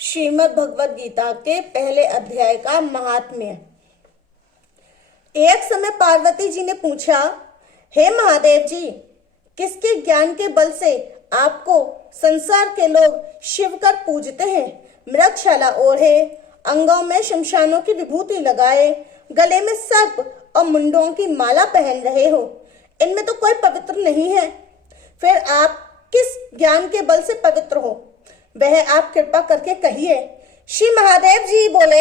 श्रीमद् भगवद गीता के पहले अध्याय का महात्म्य। एक समय पार्वती जी ने पूछा, हे महादेव जी, किसके ज्ञान के बल से आपको संसार के लोग शिव कर पूजते हैं? मृगशाला ओढ़े, अंगों में शमशानों की विभूति लगाए, गले में सर्प और मुंडों की माला पहन रहे हो, इनमें तो कोई पवित्र नहीं है। फिर आप किस ज्ञान के बल से पवित्र हो, वह आप कृपा करके कहिए। श्री महादेव जी बोले,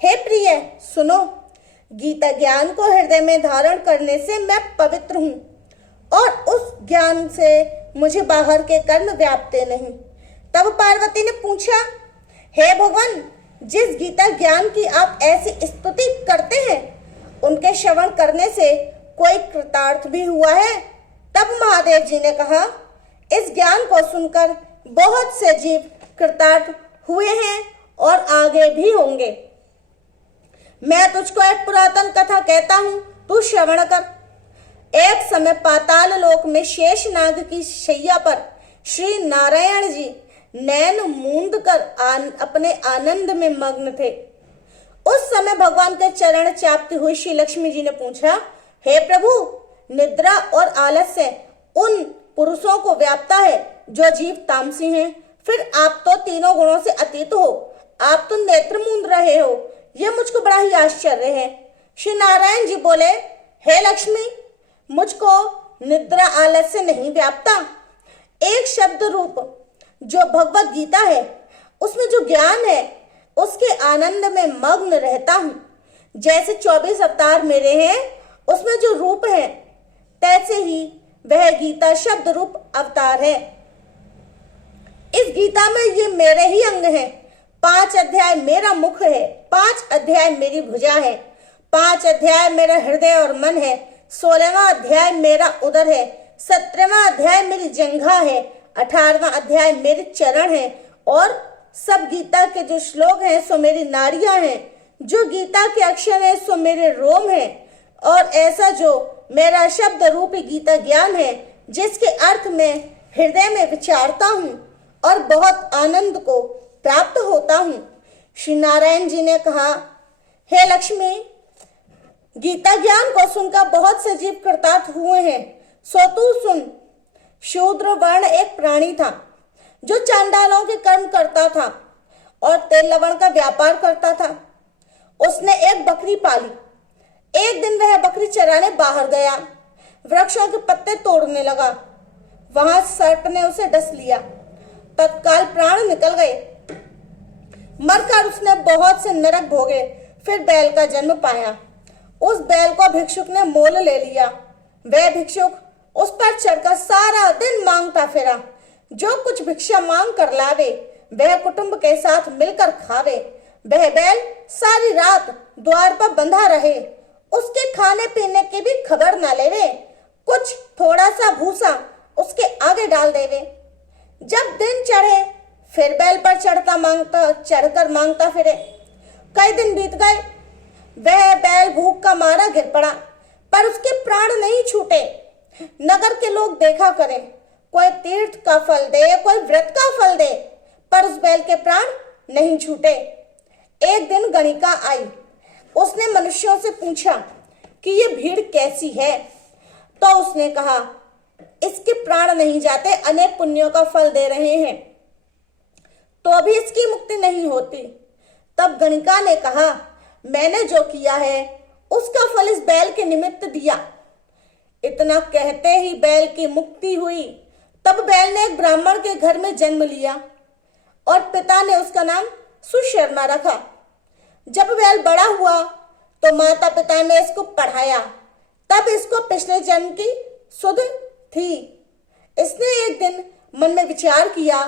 हे प्रिय सुनो, गीता ज्ञान को हृदय में धारण करने से मैं पवित्र हूँ और उस ज्ञान से मुझे बाहर के कर्म व्यापते नहीं। तब पार्वती ने पूछा, हे भगवान, जिस गीता ज्ञान की आप ऐसी स्तुति करते हैं, उनके श्रवण करने से कोई कृतार्थ भी हुआ है? तब महादेव जी ने कहा, इस ज्ञान को सुनकर बहुत से जीव कृतार्थ हुए हैं और आगे भी होंगे। मैं तुझको एक पुरातन कथा कहता हूँ, तू श्रवण कर। एक समय पाताल लोक में शेष नाग की शैया पर श्री नारायण जी नैन मूंद कर अपने आनंद में मग्न थे। उस समय भगवान के चरण चापती हुई श्री लक्ष्मी जी ने पूछा, हे प्रभु, निद्रा और आलस्य उन पुरुषों को व्यापता है जो जीव तामसी हैं, फिर आप तो तीनों गुणों से अतीत हो, आप तो नेत्र मूंद रहे हो, यह मुझको बड़ा ही आश्चर्य है। श्री नारायण जी बोले, हे लक्ष्मी, मुझको निद्रा आलस्य नहीं व्यापता। एक शब्द रूप जो भगवत गीता है, उसमें जो ज्ञान है, उसके आनंद में मग्न रहता हूँ। जैसे 24 अवतार मेरे हैं, उसमें जो रूप है, तैसे ही वह गीता शब्द रूप अवतार है। इस गीता में ये मेरे ही अंग हैं। 5 अध्याय मेरा मुख है, 5 अध्याय मेरी भुजा है, 5 अध्याय मेरा हृदय और मन है, 16वां अध्याय मेरा उदर है, 17वां अध्याय मेरी जंघा है, 18वां अध्याय मेरे चरण है, और सब गीता के जो श्लोक हैं सो मेरी नाड़ियां हैं, जो गीता के अक्षर हैं सो मेरे रोम हैं, और ऐसा जो मेरा शब्द रूपी गीता ज्ञान है, जिसके अर्थ में हृदय में विचारता हूँ और बहुत आनंद को प्राप्त होता हूँ। श्री नारायण जी ने कहा, हे लक्ष्मी, गीता ज्ञान को सुनकर बहुत से जीव कृतार्थ हुए हैं, सो तू सुन। शूद्र वर्ण एक प्राणी था जो चांडालों के कर्म करता था और तेल लवण का व्यापार करता था। उसने एक बकरी पाली। एक दिन वह बकरी चराने बाहर गया, वृक्षों के पत्ते तोड़ने लगा। वहां सर्प ने उसे डस लिया, तत्काल प्राण निकल गए। मरकर उसने बहुत से नरक भोगे, फिर बैल का जन्म पाया। उस बैल को भिक्षुक ने मोल ले लिया। वह भिक्षुक उस पर चढ़कर सारा दिन मांगता फिरा। जो कुछ भिक्षा मांग कर लावे, वह कुटुंब के साथ मिलकर खावे। वह बैल सारी रात द्वार पर बंधा रहे, उसके खाने पीने की भी खबर न लेवे। कुछ थोड़ा सा भूसा उसके आगे डाल देवे। जब दिन चढ़े, फिर बैल पर चढ़कर मांगता फिरे। कई दिन बीत गए। वह बैल भूख का मारा गिर पड़ा, पर उसके प्राण नहीं छूटे। नगर के लोग देखा करें, कोई तीर्थ का फल दे, कोई व्रत का फल दे, पर उस बैल के प्राण नहीं छूटे। एक दिन गणिका आई। उसने मनुष्यों से पूछा कि ये भीड़ कैसी है? तो उसने कहा, इसके प्राण नहीं जाते, अनेक पुण्यों का फल दे रहे हैं, तो भी इसकी मुक्ति नहीं होती। तब गणिका ने कहा, मैंने जो किया है उसका फल इस बैल के निमित्त दिया। इतना कहते ही बैल की मुक्ति हुई। तब बैल ने एक ब्राह्मण के घर में जन्म लिया और पिता ने उसका नाम सुशर्मा रखा। जब बैल बड़ा हुआ तो माता पिता ने इसको पढ़ाया। तब इसको पिछले जन्म की सुध थी। इसने एक दिन मन में विचार किया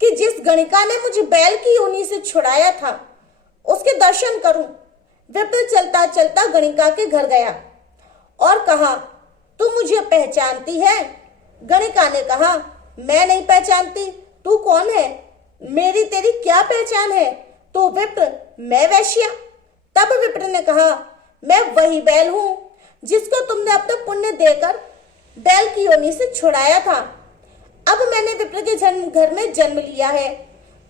कि जिस गणिका ने मुझे बैल की योनि से छुड़ाया था, उसके दर्शन करूं। विप्र चलता चलता गणिका के घर गया और कहा, तू मुझे पहचानती है? गणिका ने कहा, मैं नहीं पहचानती, तू कौन है? मेरी तेरी क्या पहचान है? तो विप्र, मैं वैश्या। तब विप्र ने कहा, मैं वही बैल हूं जिसको तुमने अपना पुण्य देकर बैल की योनि से छुड़ाया था। अब मैंने विप्र के घर में जन्म लिया है,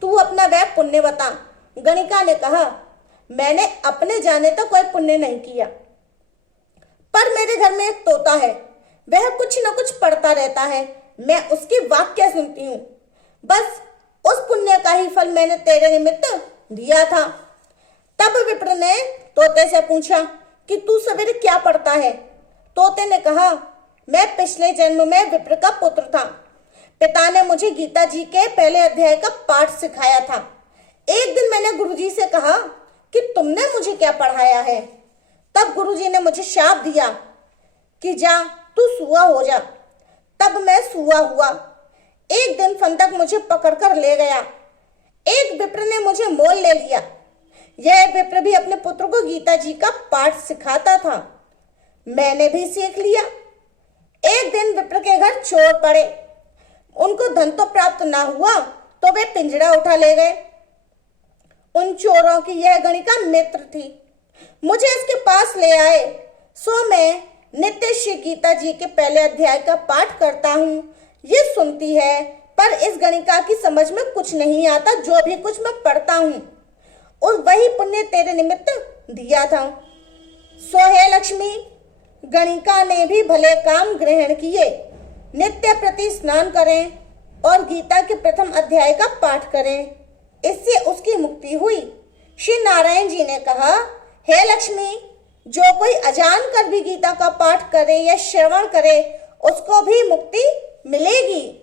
तू अपना वह पुण्य बता। गणिका ने कहा, मैंने अपने जाने तो कोई पुण्य नहीं किया, पर मेरे घर में एक तोता है, वह कुछ न कुछ पढ़ता रहता है, मैं उसकी वाक्य सुनती हूँ, बस उस पुण्य का ही फल मैंने तेरे निमित्त दिया था। तब विप्र ने तोते से पूछा कि तू सवेरे क्या पढ़ता है? तोते ने कहा, मैं पिछले जन्म में विप्र का पुत्र था, पिता ने मुझे गीता जी के पहले अध्याय का पाठ सिखाया था। एक दिन मैंने गुरुजी से कहा कि तुमने मुझे क्या पढ़ाया है? तब गुरुजी ने मुझे शाप दिया कि जा तू सुआ हो जा। तब मैं सुआ हुआ। एक दिन फंदक मुझे पकड़कर ले गया। एक विप्र ने मुझे मोल ले लिया। यह विप्र भी अपने पुत्र को गीता जी का पाठ सिखाता था, मैंने भी सीख लिया। एक दिन विप्र के घर चोर पड़े, उनको धन तो प्राप्त ना हुआ तो वे पिंजड़ा उठा ले गए। उन चोरों की यह गणिका मित्र थी, मुझे इसके पास ले आए, सो मैं नित्य श्री गीता जी के पहले अध्याय का पाठ करता हूँ। ये सुनती है, पर इस गणिका की समझ में कुछ नहीं आता, जो भी कुछ मैं पढ़ता हूँ और वही पुण्य तेरे निमित्त दिया था। सो हे लक्ष्मी, गणिका ने भी भले काम ग्रहण किए, नित्य प्रति स्नान करें और गीता के प्रथम अध्याय का पाठ करें, इससे उसकी मुक्ति हुई। श्री नारायण जी ने कहा, हे लक्ष्मी, जो कोई अजान कर भी गीता का पाठ करे या श्रवण करे, उसको भी मुक्ति मिलेगी।